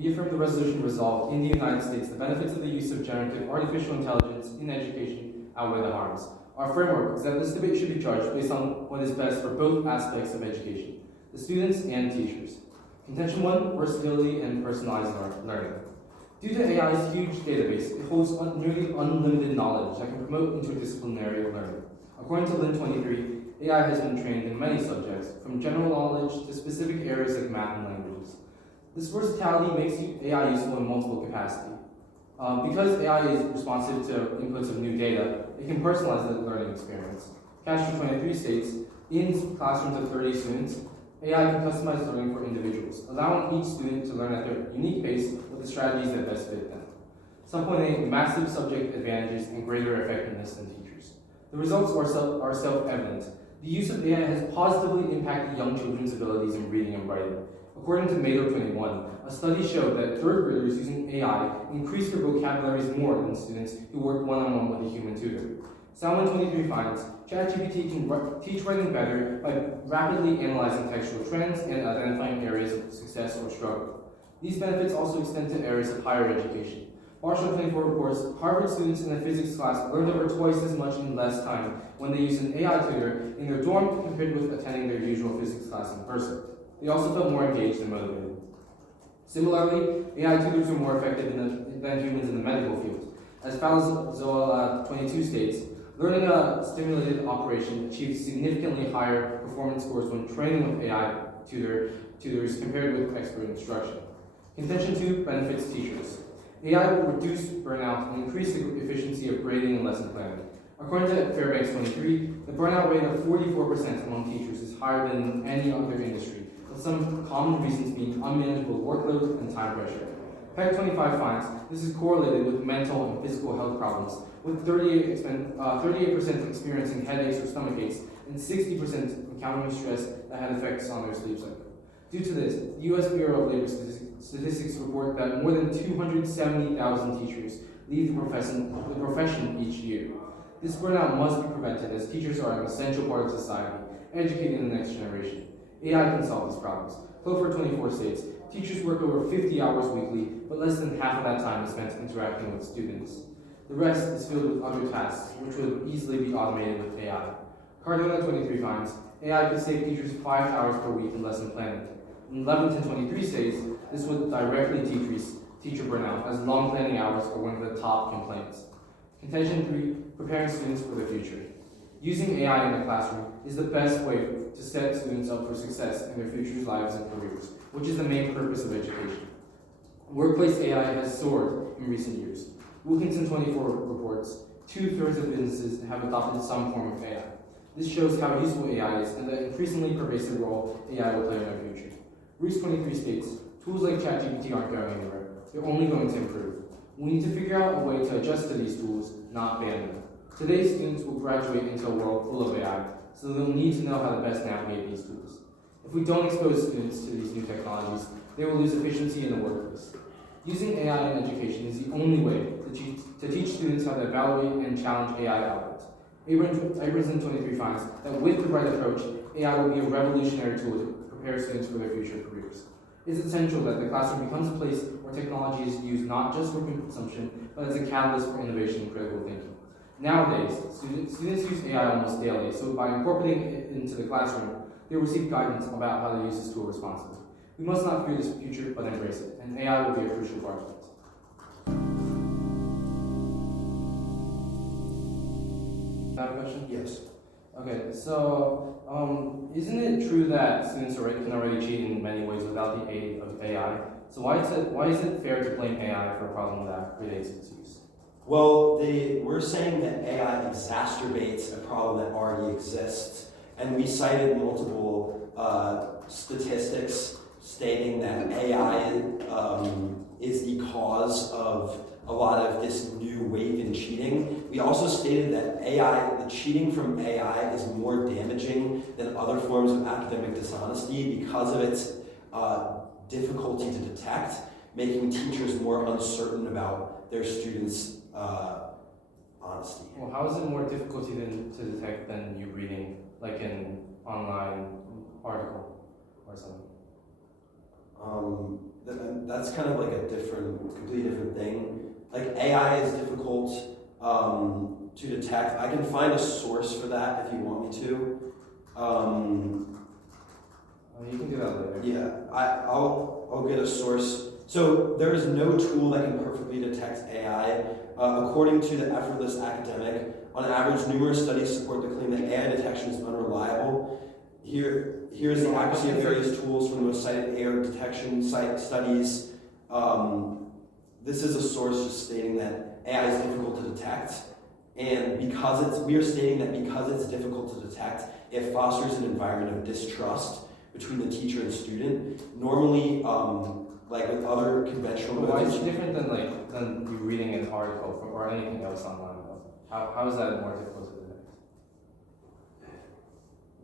we affirm the resolution resolved in the United States the benefits of the use of generative artificial intelligence in education outweigh the harms. Our framework is that this debate should be judged based on what is best for both aspects of education, the students and teachers. Contention 1, versatility and personalized learning. Due to AI's huge database, it holds nearly unlimited knowledge that can promote interdisciplinary learning. According to Lin 23, AI has been trained in many subjects, from general knowledge to specific areas like math and languages. This versatility makes AI useful in multiple capacities. Because AI is responsive to inputs of new data, it can personalize the learning experience. Castro 23 states, in classrooms of 30 students, AI can customize learning for individuals, allowing each student to learn at their unique pace with the strategies that best fit them. Some point out massive subject advantages and greater effectiveness than teachers. The results are self-evident. The use of AI has positively impacted young children's abilities in reading and writing. According to Mato 21, a study showed that third graders using AI increased their vocabularies more than students who work one-on-one with a human tutor. Salmon 23 finds, ChatGPT can teach writing better by rapidly analyzing textual trends and identifying areas of success or struggle. These benefits also extend to areas of higher education. Marshall 24 reports, Harvard students in a physics class learned over twice as much in less time when they used an AI tutor in their dorm compared with attending their usual physics class in person. They also felt more engaged and motivated. Similarly, AI tutors are more effective than humans in the medical field. As Falzola 22 states, learning a stimulated operation achieves significantly higher performance scores when training with AI tutors compared with expert instruction. Contention 2 benefits teachers. AI will reduce burnout and increase the efficiency of grading and lesson planning. According to Fairbanks 23, the burnout rate of 44% among teachers is higher than in any other industry, with some common reasons being unmanageable workload and time pressure. PEC 25 finds this is correlated with mental and physical health problems, with 38% experiencing headaches or stomach aches, and 60% encountering stress that had effects on their sleep cycle. Due to this, the U.S. Bureau of Labor Statistics report that more than 270,000 teachers leave the profession each year. This burnout must be prevented as teachers are an essential part of society, educating the next generation. AI can solve these problems. Clover 24 states, teachers work over 50 hours weekly, but less than half of that time is spent interacting with students. The rest is filled with other tasks, which would easily be automated with AI. Cardona 23 finds, AI could save teachers 5 hours per week in lesson planning. In Leventon 23 states, this would directly decrease teacher burnout, as long planning hours are one of the top complaints. Contention 3, preparing students for the future. Using AI in the classroom is the best way to set students up for success in their future lives and careers, which is the main purpose of education. Workplace AI has soared in recent years. Wilkinson 24 reports, 2/3 of businesses have adopted some form of AI. This shows how useful AI is and the increasingly pervasive role AI will play in our future. Reese 23 states, tools like ChatGPT aren't going anywhere. They're only going to improve. We need to figure out a way to adjust to these tools, not ban them. Today's students will graduate into a world full of AI, so they'll need to know how to best navigate these tools. If we don't expose students to these new technologies, they will lose efficiency in the workplace. Using AI in education is the only way to teach students how to evaluate and challenge AI outputs. Abramson 23 finds that with the right approach, AI will be a revolutionary tool to prepare students for their future careers. It's essential that the classroom becomes a place where technology is used not just for consumption, but as a catalyst for innovation and critical thinking. Nowadays, students use AI almost daily, so by incorporating it into the classroom, they receive guidance about how to use this tool responsibly. We must not fear this future, but embrace it, and AI will be a crucial part of it. Have a question? Yes. Okay, so isn't it true that students can already cheat in many ways without the aid of AI? So why is it fair to blame AI for a problem that predates its use? Well, we're saying that AI exacerbates a problem that already exists, and we cited multiple statistics stating that AI is the cause of a lot of this new wave in cheating. We also stated that the cheating from AI is more damaging than other forms of academic dishonesty because of its difficulty to detect, making teachers more uncertain about their students' honesty. Well, how is it more difficulty to detect than you reading, like an online article or something? that's kind of like a completely different thing. Like AI is difficult to detect. I can find a source for that if you want me to. You can do that later. Yeah, I'll get a source. So there is no tool that can perfectly detect AI. According to the Effortless Academic, on average, numerous studies support the claim that AI detection is unreliable. Here's the accuracy of various tools from the most cited AI detection studies. This is a source just stating that AI is difficult to detect, and we are stating that because it's difficult to detect, it fosters an environment of distrust between the teacher and student. Normally, like with other conventional But why is methods, it different than you reading an article or anything else online? How is that more difficult to detect?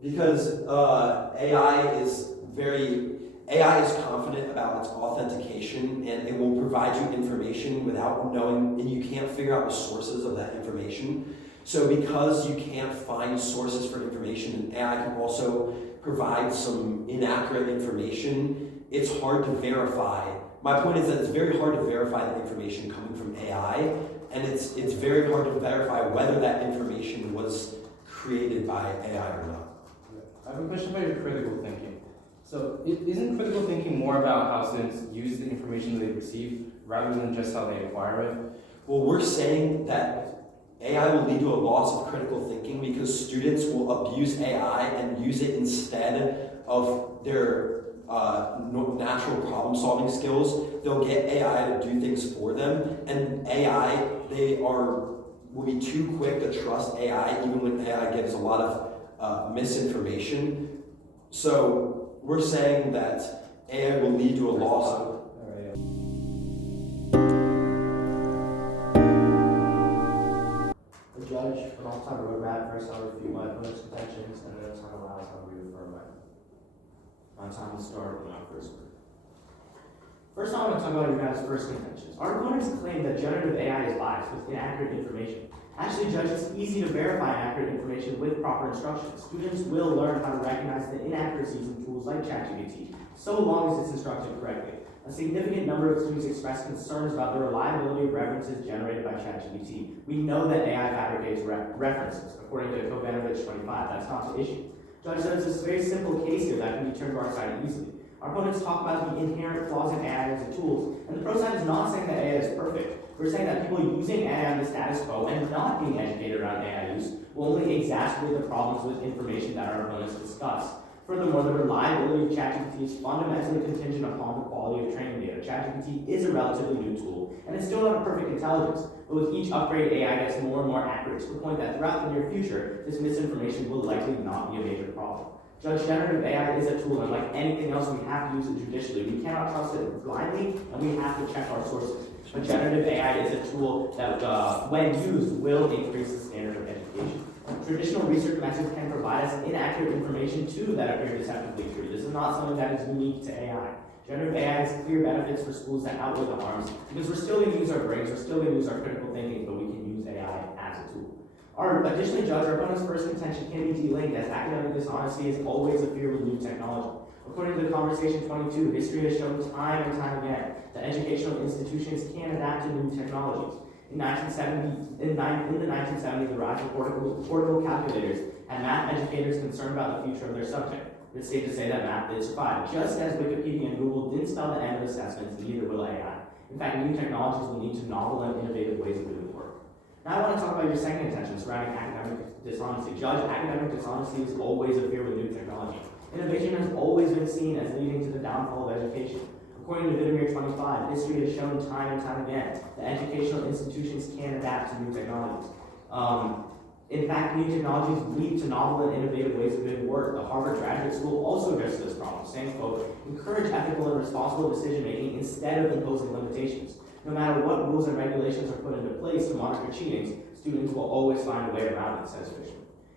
because AI is confident about its authentication, and it will provide you information without knowing, and you can't figure out the sources of that information. So because you can't find sources for information, and AI can also provide some inaccurate information, it's hard to verify. My point is that it's very hard to verify the information coming from AI, and it's very hard to verify whether that information was created by AI or not. I have a question about your critical thinking. So, isn't critical thinking more about how students use the information that they receive rather than just how they acquire it? Well, we're saying that AI will lead to a loss of critical thinking because students will abuse AI and use it instead of their natural problem-solving skills. They'll get AI to do things for them, and will be too quick to trust AI, even when AI gives a lot of misinformation. So we're saying that AI will lead to a loss of. The judge would also have a roadmap. First, I'll refute my opponent's contentions, and then if time allows, I'll reaffirm mine. My time will start when I first word. First, I want to talk about your guys' first contentions. Our opponents claim that generative AI is biased with inaccurate information. Actually, Judge, it's easy to verify accurate information with proper instructions. Students will learn how to recognize the inaccuracies in tools like ChatGPT, so long as it's instructed correctly. A significant number of students express concerns about the reliability of references generated by ChatGPT. We know that AI fabricates references, according to Kovanovich 25. That's not the issue. Judge says it's a very simple case here that can be turned to our side easily. Our opponents talk about the inherent flaws in AI as a tool, and the pro side is not saying that AI is perfect. We're saying that people using AI in the status quo and not being educated around AI use will only exacerbate the problems with information that our opponents discuss. Furthermore, the reliability of ChatGPT is fundamentally contingent upon the quality of training data. ChatGPT is a relatively new tool, and it's still not a perfect intelligence, but with each upgrade, AI gets more and more accurate to the point that throughout the near future, this misinformation will likely not be a major problem. Judge, generative AI is a tool, and like anything else, we have to use it judicially. We cannot trust it blindly, and we have to check our sources. But generative AI is a tool that, when used, will increase the standard of education. Traditional research methods can provide us inaccurate information, too, that appear deceptively true. This is not something that is unique to AI. Generative AI has clear benefits for schools that outweigh the harms, because we're still going to use our brains, we're still going to use our critical thinking, but we can use AI as a tool. Additionally, Judge, our opponent's first contention can be delinked as academic dishonesty is always a fear with new technology. According to the Conversation 22, history has shown time and time again that educational institutions can adapt to new technologies. In the 1970s, the rise of portable calculators had math educators concerned about the future of their subject. It's safe to say that math did survive. Just as Wikipedia and Google didn't spell the end of assessments, neither will AI. In fact, new technologies will lead to novel and innovative ways of doing work. Now I want to talk about your second intention surrounding academic dishonesty. Judge, academic dishonesty is always a fear with new technology. Innovation has always been seen as leading to the downfall of education. According to Vitamir 25, history has shown time and time again that educational institutions can adapt to new technologies. In fact, new technologies lead to novel and innovative ways of doing work. The Harvard Graduate School also addresses this problem, saying, quote, encourage ethical and responsible decision-making instead of imposing limitations. No matter what rules and regulations are put into place to monitor cheating, students will always find a way around it, says Fisher.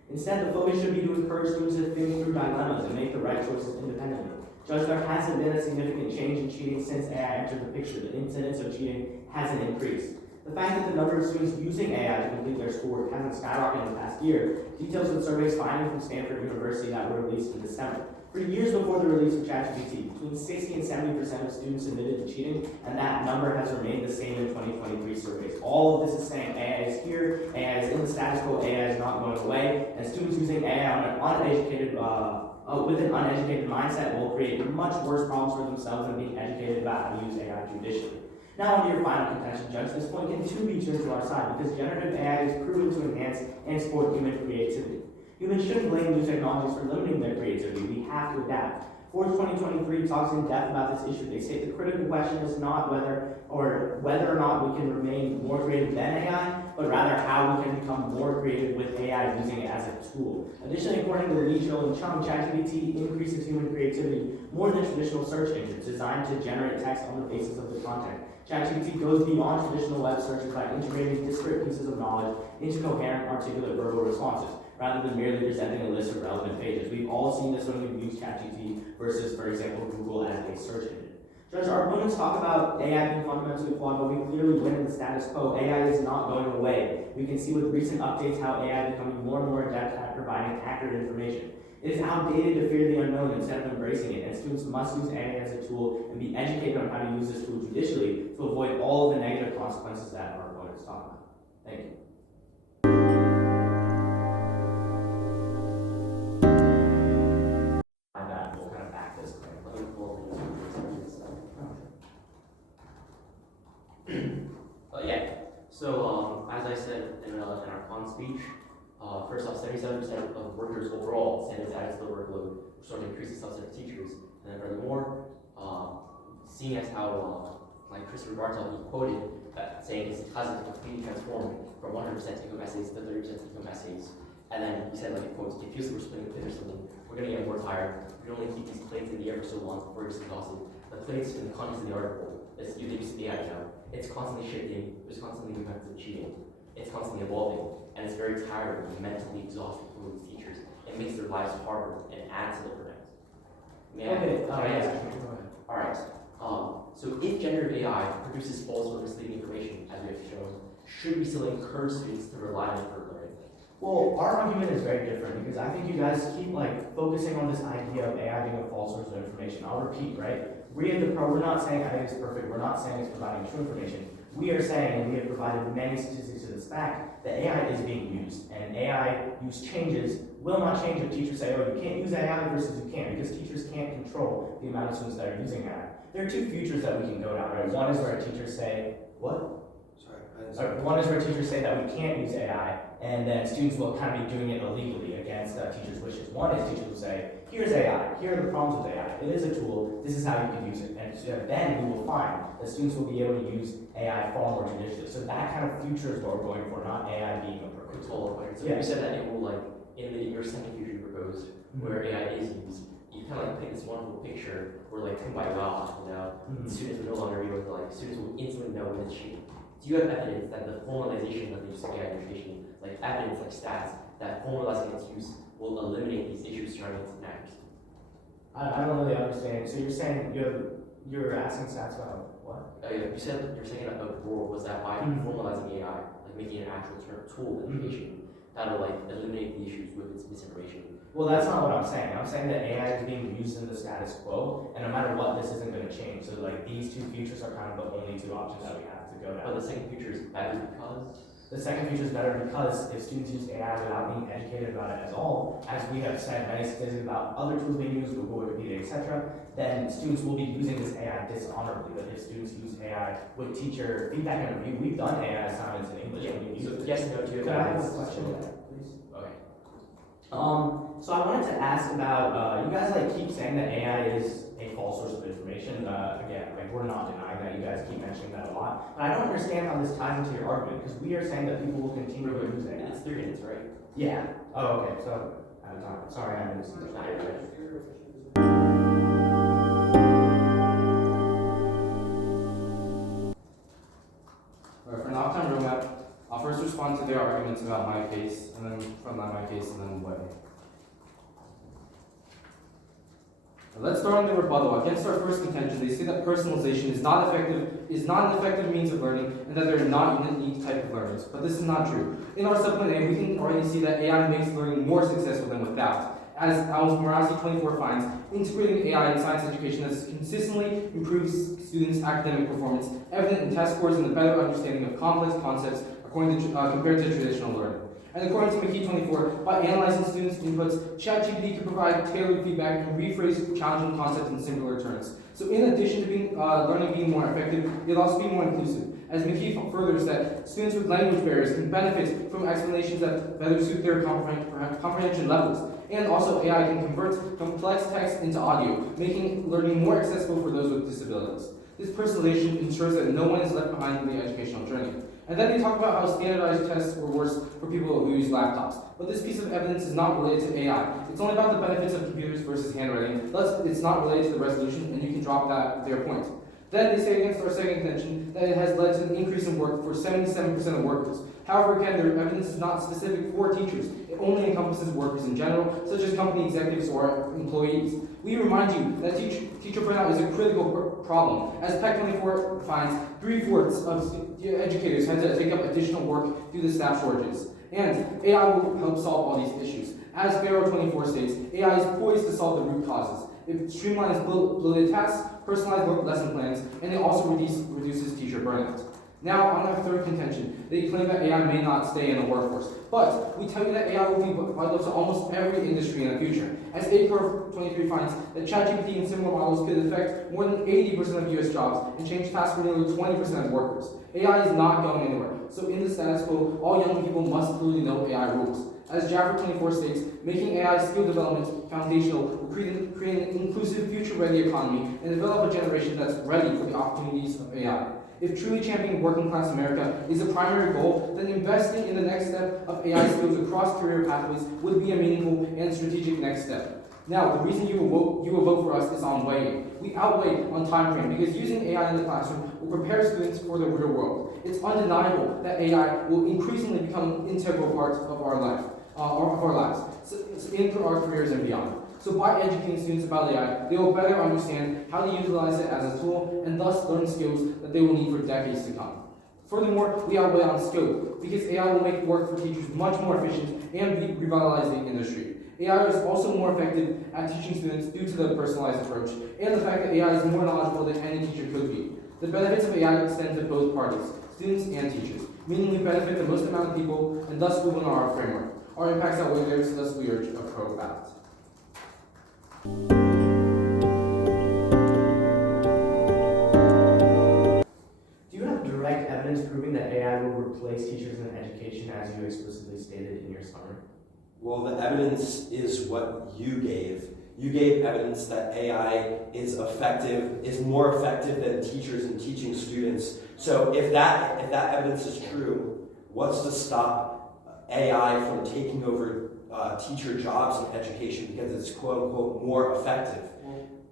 Instead, the focus should be to encourage students to think through dilemmas and make the right choices independently. Judge, there hasn't been a significant change in cheating since AI entered the picture. The incidence of cheating hasn't increased. The fact that the number of students using AI to complete their schoolwork hasn't skyrocketed in the past year details with surveys finding from Stanford University that were released in December. For years before the release of ChatGPT, between 60 and 70% of students admitted to cheating, and that number has remained the same in 2023 surveys. All of this is saying AI is here, AI is in the status quo, AI is not going away, and students using AI on an uneducated, with an uneducated mindset will create much worse problems for themselves than being educated about how to use AI judicially. Now on to your final contention, Judge. This point can too be turned to our side because generative AI is proven to enhance and support human creativity. Humans shouldn't blame new technologies for limiting their creativity. We have to adapt. Forbes 2023 talks in depth about this issue. They say the critical question is not whether or not we can remain more creative than AI, but rather how we can become more creative with AI using it as a tool. Additionally, according to Lee, Cho, and Chung, ChatGPT increases human creativity more than traditional search engines designed to generate text on the basis of the content. ChatGPT goes beyond traditional web searches by integrating disparate pieces of knowledge into coherent, articulate verbal responses, rather than merely presenting a list of relevant pages. We've all seen this when we've used ChatGPT versus, for example, Google as a search engine. Judge, our opponents talk about AI being fundamentally flawed, but we clearly win in the status quo. AI is not going away. We can see with recent updates how AI is becoming more and more adept at providing accurate information. It is outdated to fear the unknown instead of embracing it, and students must use AI as a tool and be educated on how to use this tool judicially to avoid all of the negative consequences that our opponents talk about. Thank you. That will kind of back this claim. Let me pull the yeah. So as I said in our con speech, first off, 77% of workers overall said it's added to the workload, which sort of increases subset of teachers. And then furthermore, seeing as how like Christopher Bartel, he quoted saying his class is completely transformed from 100% take-home essays to 30% take-home essays. And then he said, like, in quotes, if we're splitting a pin or something, we're going to get more tired. We can only keep these plates in the air for so long before it's exhausted. The plates in the contents of the article, it's they use the AI now. It's constantly shifting. There's constantly new methods of cheating. It's constantly evolving, and it's very tiring and mentally exhausting for these teachers. It makes their lives harder and adds to the burnout. May I ask? All right. So if generative AI produces false or misleading information, as we have shown, should we still encourage students to rely on it for learning? Well, our argument is very different because I think you guys keep like focusing on this idea of AI being a false source of information. I'll repeat, right? We're not saying AI is perfect. We're not saying it's providing true information. We are saying, and we have provided many statistics to this fact, that AI is being used, and AI use changes will not change if teachers say, oh, you can't use AI versus you can, because teachers can't control the amount of students that are using AI. There are two futures that we can go down, right? One is where teachers say, what? One is where teachers say that we can't use AI, and then students will kind of be doing it illegally against teachers' wishes. One is teachers will say, here's AI, here are the problems with AI. It is a tool, this is how you can use it. And then we will find that students will be able to use AI far more judiciously. So that kind of future is what we're going for, not AI being a perfect tool. So you said that it will, like, in your second future you proposed, where AI is used, you kind of like paint this wonderful picture where, like, come by God, you know, students will no longer be able to, like, students will instantly know when it's cheating. Do you have evidence that the formalization of the use of AI in education, like evidence, like stats, that formalizing its use will eliminate these issues surrounding its inaccuracy? I don't really understand. So you're saying you're asking stats about what? You said you're saying that before was that by formalizing AI, like making it an actual tool in education, that will like eliminate the issues with its misinformation. Well, that's not what I'm saying. I'm saying that AI is being used in the status quo, and no matter what, this isn't going to change. So like these two futures are kind of the only two options that we have to go down. But the second future is better because? The second future is better because if students use AI without being educated about it at all, as we have said many statistics about other tools being used, Google, Wikipedia, etc., then students will be using this AI dishonorably. But if students use AI with teacher feedback and review, we've done AI assignments in English. So yes, no, do you Could have I have a evidence? question, please? Okay. So I wanted to ask about, you guys like keep saying that AI is a false source of information. Again, like we're not denying that, you guys keep mentioning that a lot. But I don't understand how this ties into your argument, because we are saying that people will continue to use AI. It's 3 minutes, right? Yeah. Oh, okay, so, out of time. Sorry, I missed it. Alright, for an off-time roadmap, I'll first respond to their arguments about my case, and then from my case, and then Wei. Let's start on the rebuttal. Against our first contention, they say that personalization is not an effective means of learning, and that they're not unique type of learners. But this is not true. In our supplement A, we can already see that AI makes learning more successful than without. As Morasi 24 finds, integrating AI in science education has consistently improved students' academic performance, evident in test scores and the better understanding of complex concepts compared to traditional learning. And according to McKee 24, by analyzing students' inputs, ChatGPT can provide tailored feedback and rephrase challenging concepts in simpler terms. So in addition to learning being more effective, it'll also be more inclusive. As McKee furthers that students with language barriers can benefit from explanations that better suit their comprehension levels. And also AI can convert complex text into audio, making learning more accessible for those with disabilities. This personalization ensures that no one is left behind in the educational journey. And then they talk about how standardized tests were worse for people who use laptops. But this piece of evidence is not related to AI. It's only about the benefits of computers versus handwriting. Thus, it's not related to the resolution, and you can drop their point. Then they say against our second contention that it has led to an increase in work for 77% of workers. However, again, their evidence is not specific for teachers. It only encompasses workers in general, such as company executives or employees. We remind you that teacher burnout is a critical problem. As PEC 24 finds, 3/4 of educators had to take up additional work due to staff shortages. And AI will help solve all these issues. As Pharaoh 24 states, AI is poised to solve the root causes. It streamlines bloated tasks, personalized lesson plans, and it also reduces teacher burnout. Now, on our third contention, they claim that AI may not stay in the workforce. But we tell you that AI will be vital to almost every industry in the future. As ACURV 23 finds that ChatGPT and similar models could affect more than 80% of US jobs and change tasks for nearly 20% of workers. AI is not going anywhere. So in the status quo, all young people must clearly know AI rules. As Jaffer 24 states, making AI skill development foundational will create an inclusive, future-ready economy and develop a generation that's ready for the opportunities of AI. If truly championing working-class America is a primary goal, then investing in the next step of AI skills across career pathways would be a meaningful and strategic next step. Now, the reason you will vote for us is on weighing. We outweigh on time frame because using AI in the classroom will prepare students for the real world. It's undeniable that AI will increasingly become an integral part of our lives, in our careers and beyond. So by educating students about AI, they will better understand how to utilize it as a tool and thus learn skills that they will need for decades to come. Furthermore, we outweigh on scope because AI will make work for teachers much more efficient and revitalize the industry. AI is also more effective at teaching students due to the personalized approach and the fact that AI is more knowledgeable than any teacher could be. The benefits of AI extend to both parties, students and teachers, meaning we benefit the most amount of people and thus we win our framework. Our impacts outweigh theirs, thus we urge a pro ballot. Do you have direct evidence proving that AI will replace teachers in education as you explicitly stated in your summary? Well, the evidence is what you gave. You gave evidence that AI is more effective than teachers in teaching students. So if that evidence is true, what's to stop AI from taking over teacher jobs in education because it's quote unquote more effective?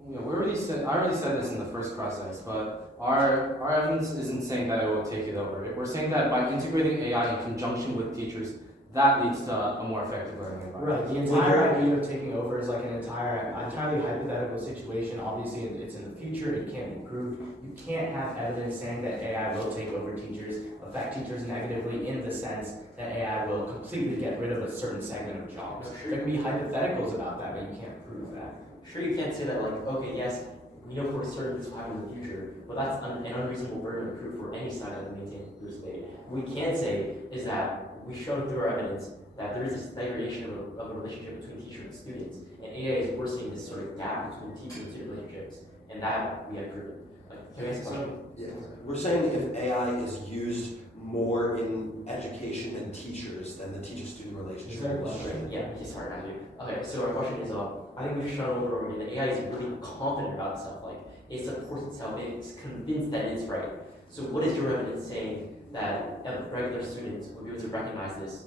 Yeah, I already said this in the first process, but our evidence isn't saying that it will take it over. We're saying that by integrating AI in conjunction with teachers, that leads to a more effective learning environment. Right. The entire idea of taking over is like an entirely hypothetical situation. Obviously, it's in the future. It can't be proved. You can't have evidence saying that AI will take over teachers, affect teachers negatively in the sense that AI will completely get rid of a certain segment of jobs. There can be hypotheticals about that, but you can't prove that. Sure, you can't say that, like, okay, yes, we know for certain this will happen in the future, but that's an unreasonable burden of proof for any side that maintains this debate. What we can say is that we showed through our evidence that there is this degradation of a relationship between teacher and students, and AI is worsening this sort of gap between teacher and student relationships, and that we have proven. Like, can I ask a question? Yeah. We're saying if AI is used more in education and teachers than the teacher-student relationship. Is that a question? Yeah, sorry, I do. Okay, so our question is, I think we've shown over and over again that AI is really confident about itself. Like, it supports itself, it's convinced that it's right. So what is your evidence saying that regular students will be able to recognize this?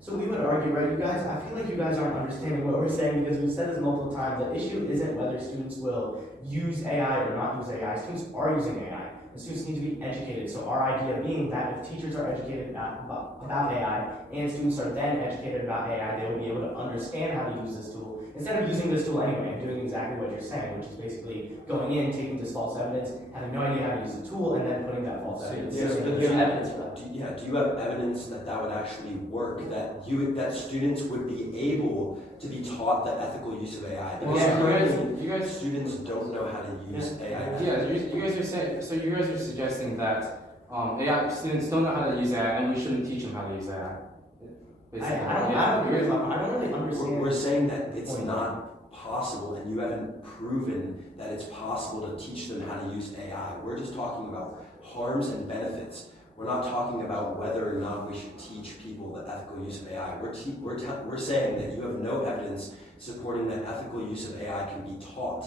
So we would argue, right, you guys, I feel like you guys aren't understanding what we're saying because we've said this multiple times. The issue isn't whether students will use AI or not use AI. Students are using AI. The students need to be educated. So our idea being that if teachers are educated about AI and students are then educated about AI, they will be able to understand how to use this tool instead of using this tool anyway and doing exactly what you're saying, which is basically going in, taking this false evidence, having no idea how to use the tool, and then putting that false So, evidence. yes, but There's evidence for that. Do you have evidence that that would actually work? That students would be able to be taught the ethical use of AI? Because Yeah, currently, you guys, students don't know how to use AI. yeah, you guys are saying, so you guys are suggesting that AI students don't know how to use AI, and we shouldn't teach them how to use AI. I don't really understand. We're saying that it's not possible, and you haven't proven that it's possible to teach them how to use AI. We're just talking about harms and benefits. We're not talking about whether or not we should teach people the ethical use of AI. We're saying that you have no evidence supporting that ethical use of AI can be taught.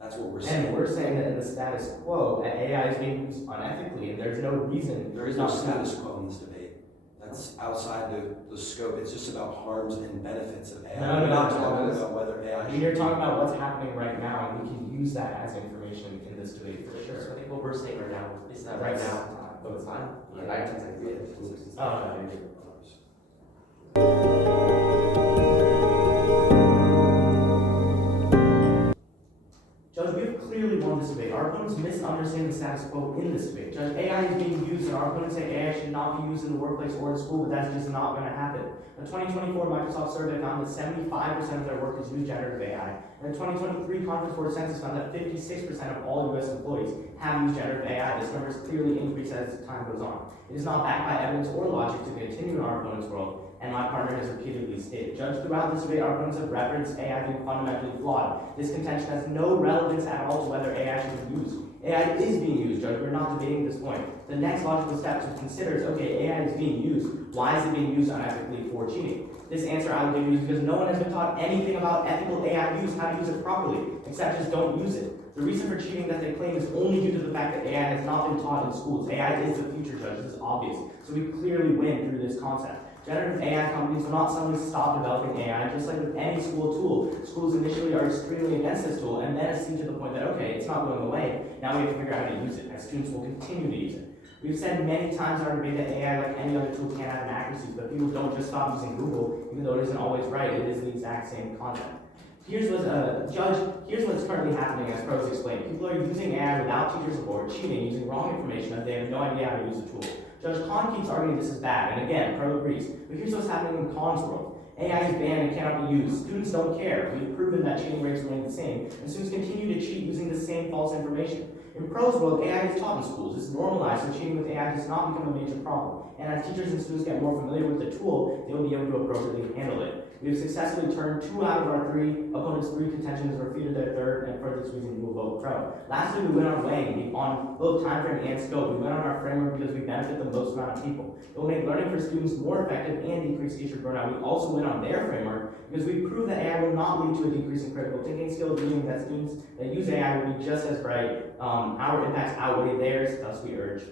That's what we're saying. And we're saying that in the status quo, that AI is being used unethically, and there's no reason. There is no status quo in this debate. That's outside the scope. It's just about harms and benefits of AI. No, We're not no, talking no. about whether AI I mean, you're talking about what's happening right now, and we can use that as information in this debate for So sure. I think what we're saying right now is that right now, Oh, it's time. Yeah. I can technically. Oh, Judge, we have clearly won this debate. Our opponents misunderstand the status quo in this debate. Judge, AI is being used, and our opponents say AI should not be used in the workplace or in school, but that's just not going to happen. A 2024 Microsoft survey found that 75% of their workers use generative AI, and a 2023 Conference Board census found that 56% of all U.S. employees have used generative AI. This number has clearly increased as time goes on. It is not backed by evidence or logic to continue in our opponent's world, and my partner has repeatedly stated. Judge, throughout this debate, our opponents have referenced AI being fundamentally flawed. This contention has no relevance at all to whether AI should be used. AI is being used, Judge. We're not debating this point. The next logical step to consider is, okay, AI is being used. Why is it being used unethically for cheating? This answer I will give you is because no one has been taught anything about ethical AI use, how to use it properly, except just don't use it. The reason for cheating that they claim is only due to the fact that AI has not been taught in schools. AI is the future, Judge. This is obvious. So we clearly win through this concept. Generative AI companies will not suddenly stop developing AI, just like with any school tool. Schools initially are extremely against this tool, and then see to the point that, okay, it's not going away. Now we have to figure out how to use it, and students will continue to use it. We've said many times in our debate that AI, like any other tool, can have inaccuracies, but people don't just stop using Google, even though it isn't always right. It is the exact same content. Here's what's currently happening, as Pros explained. People are using AI without teacher support, cheating, using wrong information, that they have no idea how to use the tool. Judge Khan keeps arguing this is bad, and again, Pro agrees. But here's what's happening in Khan's world. AI is banned and cannot be used. Students don't care. We've proven that cheating rates remain the same, and students continue to cheat using the same false information. In Pro's world, AI is taught in schools. It's normalized, so cheating with AI does not become a major problem. And as teachers and students get more familiar with the tool, they will be able to appropriately handle it. We have successfully turned 2 out of our 3 opponents' 3 contentions, refuted their third, and for this reason, we will vote Pro. Lastly, we went on weighing on both time frame and scope. We went on our framework because we benefit the most amount of people. It will make learning for students more effective and decrease teacher burnout. We also went on their framework because we proved that AI will not lead to a decrease in critical thinking skills, meaning that students that use AI will be just as bright. Our impacts outweigh theirs, thus we urge